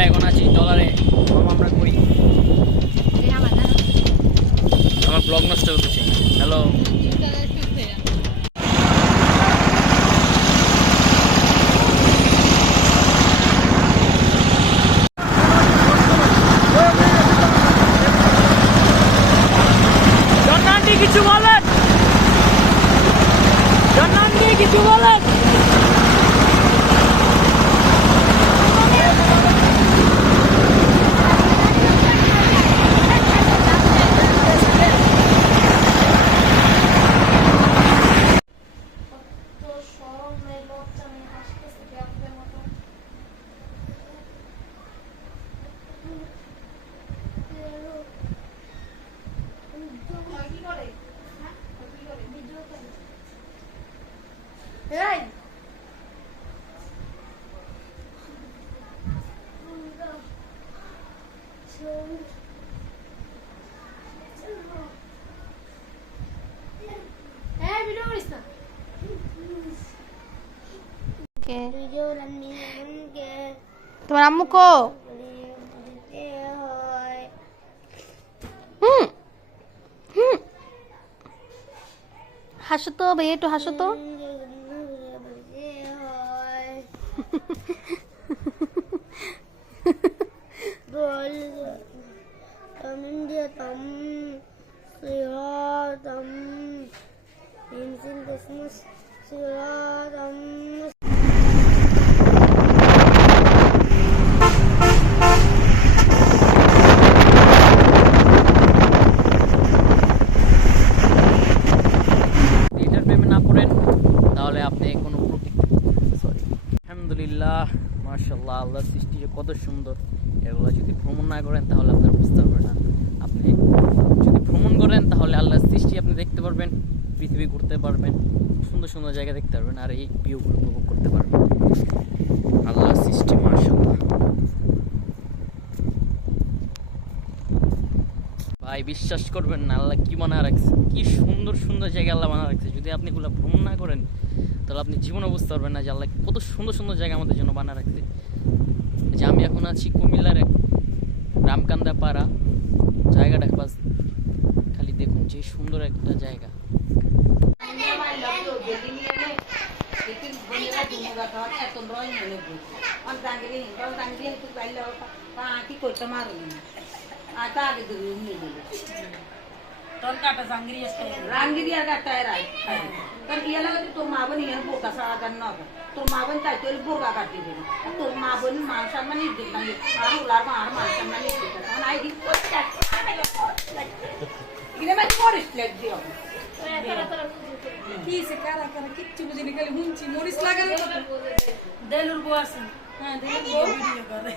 আমরা এখন আছি ডলারে। আমরা কই আমার ব্লগ নষ্ট করতেছি। হ্যালো জন্নান্টি কিছু বলেন, জন্নান্টি কিছু বলেন। তোমার আম্মু কো? হাসো তো ভাই, একটু হাসো তো। এটার প্রেমে না পড়েন তাহলে আপনি কোনো সরি আলহামদুলিল্লাহ মাশাআল্লাহ, আল্লাহর সৃষ্টি যে কত সুন্দর, এগুলো যদি ভ্রমণ না করেন তাহলে আপনার বুঝতে পারবেন না। আপনি যদি ভ্রমণ করেন তাহলে আল্লাহর সৃষ্টি আপনি দেখতে পারবেন, পৃথিবী ঘুরতে পারবেন, সুন্দর সুন্দর জায়গা দেখতে পারবেন, আর এই ভিউগুলো উপভোগ করতে পারবেন। আল্লাহর সৃষ্টি মাশাআল্লাহ। ভাই বিশ্বাস করবেন না, আল্লাহ কি বানা রাখছে, কি সুন্দর সুন্দর জায়গা আল্লাহ বানা রাখছে। যদি আপনি এগুলো ভ্রমণ না করেন তাহলে আপনি জীবনে বুঝতে পারবেন না যে আল্লাহ কত সুন্দর সুন্দর জায়গা আমাদের জন্য বানা রাখছে। যে আমি এখন আছি কুমিল্লার রামকান্দা পাড়া, জায়গাটা বাস খালি দেখুন, যে সুন্দর একটা জায়গা। রাঙ্গিরি আর কাটায় রাই কারণ ইয়া লাগে তোর মা বোন ইয়ার বোকা সারা জান না তোর মা বোন চাইতো বোরকা কাটি দিবি তোর মা বোন মান সম্মান দিত না আর উলার আর মান সম্মান দিত তখন আই দিত ইনে মানে মরিস প্লেট দিও কি সে কারা কারা কিচ্ছু বুঝিনি খালি হুঁচি মরিস লাগালে দেলুর বউ আছে হ্যাঁ দেলুর বউ ভিডিও করে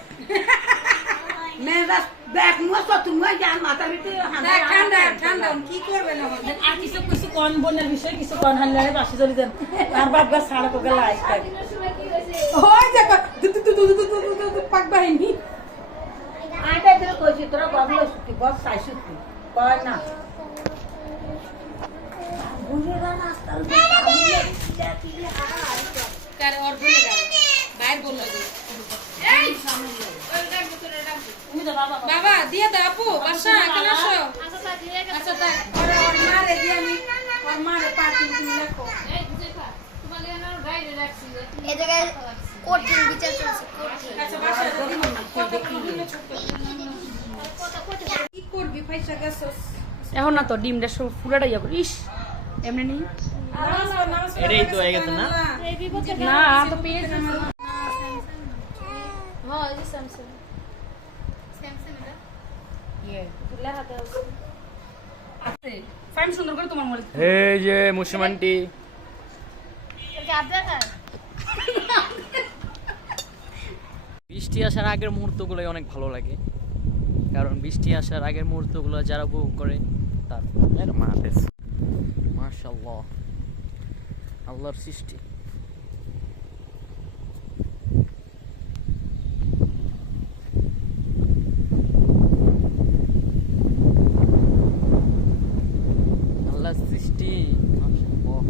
মেজাজ ব্যাক নো তো তুমি জান মাথা ভিতরে ঠান্ডা ঠান্ডা কি করবে না আর কিছু কিছু কোন বনের বিষয় কিছু কোন হানলারে পাশে চলে যান আর বাপগা ছাড়া কোকে লাইক করে ওই দেখো পাক বাহিনী আইটা ধরে কইছি তোরা গবলো সুতি বস সাই সুতি কয় না বুঝেরা না আজকাল কার और बोलेगा बाहर बोल लगे এই সামনে বাবা দিয়ে দাও আপু বাসা কেন আসো আচ্ছা তাই আর মারে দিয়ে আমি আর মারে পার্টি তুমি লেখো এই দেখা তোমাকে না বাইরে রাখছি এই জায়গায় কোটিং বিচার চলছে কোটিং আচ্ছা বাসা যদি মন কথা কি করবি পয়সা গেছস এখন না তো ডিমটা সব পুরাটা যাবে। ইস এমনি নেই, এটাই তো হয়ে গেছে না? না তো পেয়ে যাবে। হ্যাঁ এই স্যামসাং স্যামসাং এটা তুলা হাতে আছে ফাইন সুন্দর করে তোমার মনে। এই যে মুসলমানটি বৃষ্টি আসার আগের মুহূর্তগুলোই অনেক ভালো লাগে, কারণ বৃষ্টি আসার আগের মুহূর্তগুলো যারা উপভোগ করে তার মাশাআল্লাহ আল্লাহর সৃষ্টি। আল্লাহর সৃষ্টি মাশাআল্লাহ।